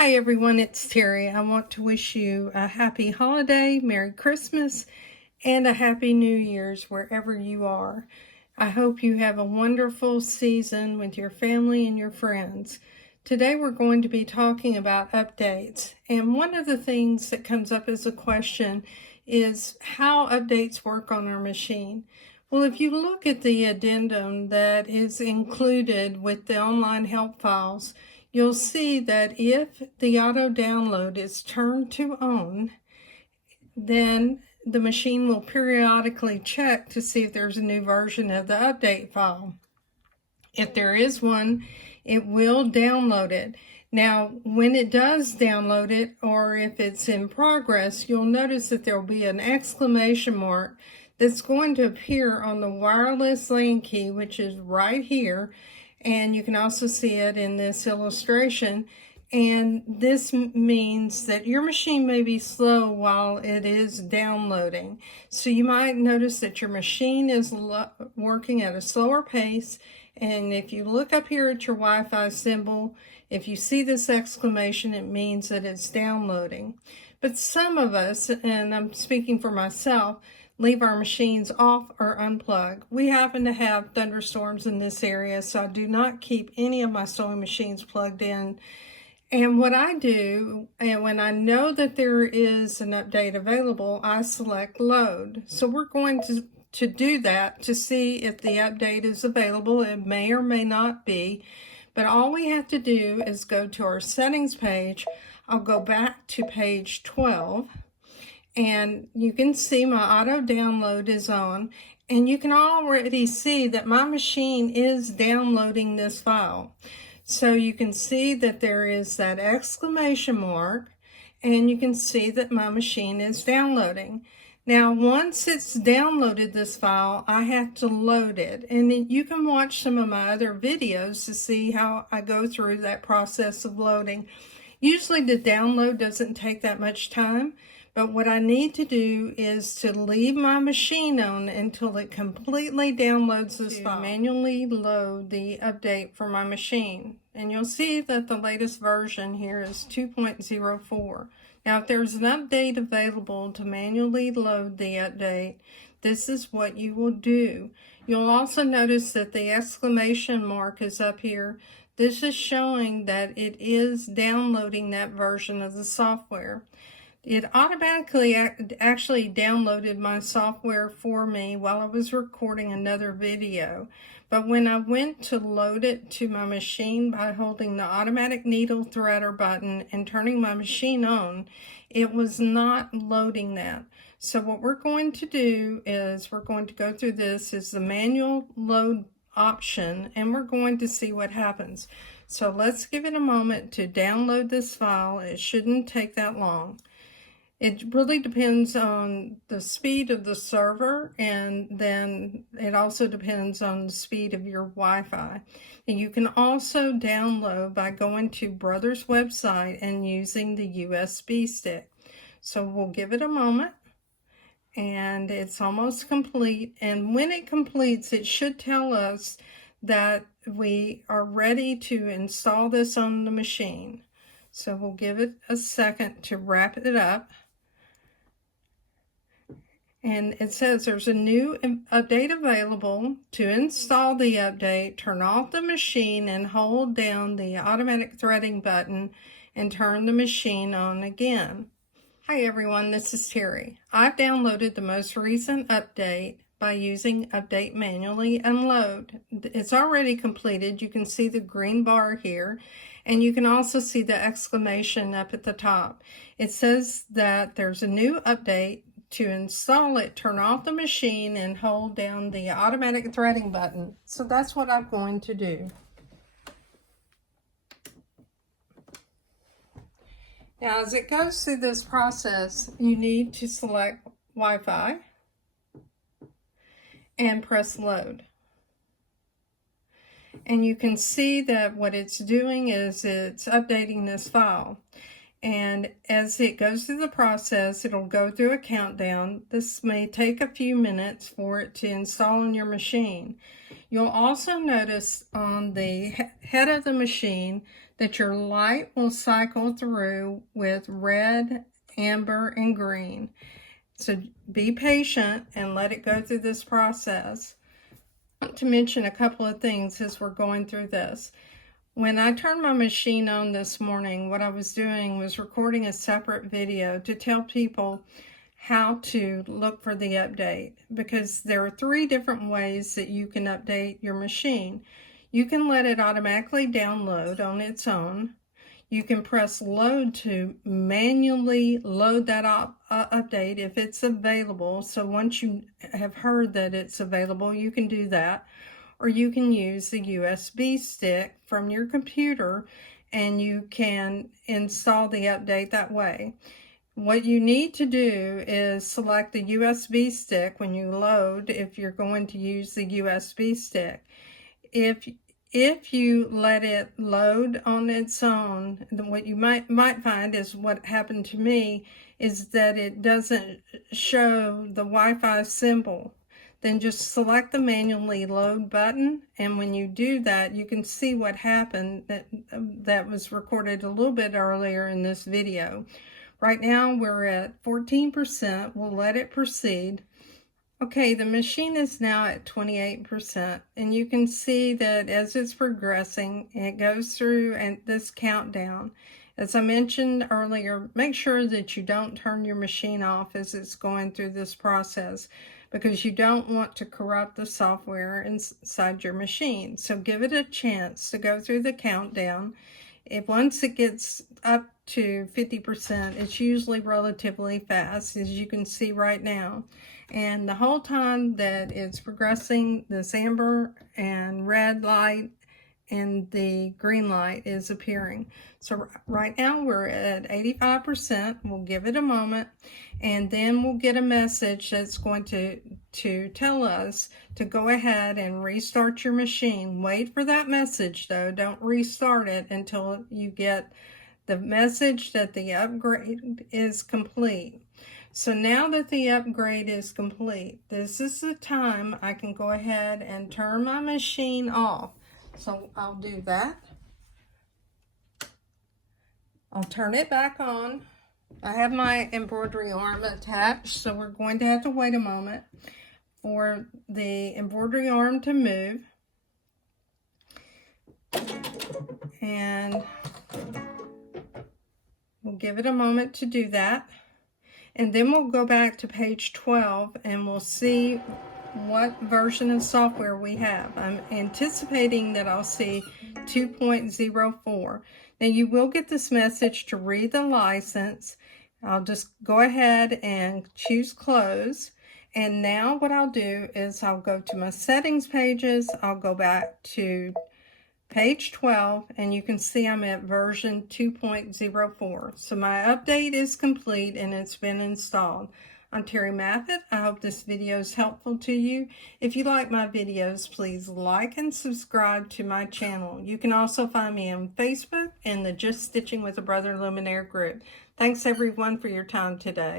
Hi everyone, it's Terry. I want to wish you a happy holiday, Merry Christmas, and a Happy New Year's wherever you are. I hope you have a wonderful season with your family and your friends. Today we're going to be talking about updates, and one of the things that comes up as a question is how updates work on our machine. Well, if you look at the addendum that is included with the online help files, you'll see that if the auto download is turned to on, then the machine will periodically check to see if there's a new version of the update file. If there is one, it will download it. Now, when it does download it, or if it's in progress, you'll notice that there will be an exclamation mark that's going to appear on the wireless LAN key, which is right here. And you can also see it in this illustration. And this means that your machine may be slow while it is downloading. So you might notice that your machine is working at a slower pace. And if you look up here at your Wi-Fi symbol, if you see this exclamation, it means that it's downloading. But some of us, and I'm speaking for myself, leave our machines off or unplug. We happen to have thunderstorms in this area, so I do not keep any of my sewing machines plugged in. And what I do, and when I know that there is an update available, I select load. So we're going to do that to see if the update is available. It may or may not be, but all we have to do is go to our settings page. I'll go back to page 12. And you can see my auto download is on, and you can already see that my machine is downloading this file. So you can see that there is that exclamation mark, and you can see that my machine is downloading. Now, once it's downloaded this file, I have to load it. And you can watch some of my other videos to see how I go through that process of loading. Usually the download doesn't take that much time. But what I need to do is to leave my machine on until it completely downloads this file. Manually load the update for my machine. And you'll see that the latest version here is 2.04. Now, if there's an update available to manually load the update, this is what you will do. You'll also notice that the exclamation mark is up here. This is showing that it is downloading that version of the software. It automatically actually downloaded my software for me while I was recording another video. But when I went to load it to my machine by holding the automatic needle threader button and turning my machine on, it was not loading that. So what we're going to do is we're going to go through this as the manual load option, and we're going to see what happens. So let's give it a moment to download this file. It shouldn't take that long. It really depends on the speed of the server, and then it also depends on the speed of your Wi-Fi. And you can also download by going to Brother's website and using the USB stick. So we'll give it a moment, and it's almost complete. And when it completes, it should tell us that we are ready to install this on the machine. So we'll give it a second to wrap it up. And it says there's a new update available. To install the update, turn off the machine and hold down the automatic threading button and turn the machine on again. Hi everyone, this is Terry. I've downloaded the most recent update by using Update Manually and Load. It's already completed. You can see the green bar here, and you can also see the exclamation up at the top. It says that there's a new update. To install it, turn off the machine and hold down the automatic threading button. So that's what I'm going to do. Now, as it goes through this process, you need to select Wi-Fi and press load. And you can see that what it's doing is it's updating this file. And as it goes through the process, it'll go through a countdown. This may take a few minutes for it to install on your machine. You'll also notice on the head of the machine that your light will cycle through with red, amber, and green. So be patient and let it go through this process. I want to mention a couple of things as we're going through this. When I turned my machine on this morning, what I was doing was recording a separate video to tell people how to look for the update, because there are 3 different ways that you can update your machine. You can let it automatically download on its own. You can press load to manually load that update if it's available. So once you have heard that it's available, you can do that. Or you can use the USB stick from your computer and you can install the update that way. What you need to do is select the USB stick when you load, if you're going to use the USB stick. If you let it load on its own, then what you might find is what happened to me is that it doesn't show the Wi-Fi symbol. Then just select the manually load button, and when you do that, you can see what happened that was recorded a little bit earlier in this video. Right now we're at 14%. We'll let it proceed. Okay, the machine is now at 28%, and you can see that as it's progressing, it goes through and this countdown. As I mentioned earlier, make sure that you don't turn your machine off as it's going through this process, because you don't want to corrupt the software inside your machine. So give it a chance to go through the countdown. Once it gets up to 50%, it's usually relatively fast, as you can see right now. And the whole time that it's progressing, this amber and red light and the green light is appearing. So right now we're at 85%. We'll give it a moment, and then we'll get a message that's going to tell us to go ahead and restart your machine. Wait for that message though. Don't restart it until you get the message that the upgrade is complete. So now that the upgrade is complete, this is the time I can go ahead and turn my machine off. So I'll do that. I'll turn it back on. I have my embroidery arm attached, so we're going to have to wait a moment for the embroidery arm to move. And we'll give it a moment to do that. And then we'll go back to page 12 and we'll see what version of software we have. I'm anticipating that I'll see 2.04. Now you will get this message to read the license. I'll just go ahead and choose close. And now what I'll do is I'll go to my settings pages. I'll go back to page 12, and you can see I'm at version 2.04. So my update is complete and it's been installed. I'm Terry Maffitt. I hope this video is helpful to you. If you like my videos, please like and subscribe to my channel. You can also find me on Facebook and the Just Stitching with a Brother Luminaire group. Thanks everyone for your time today.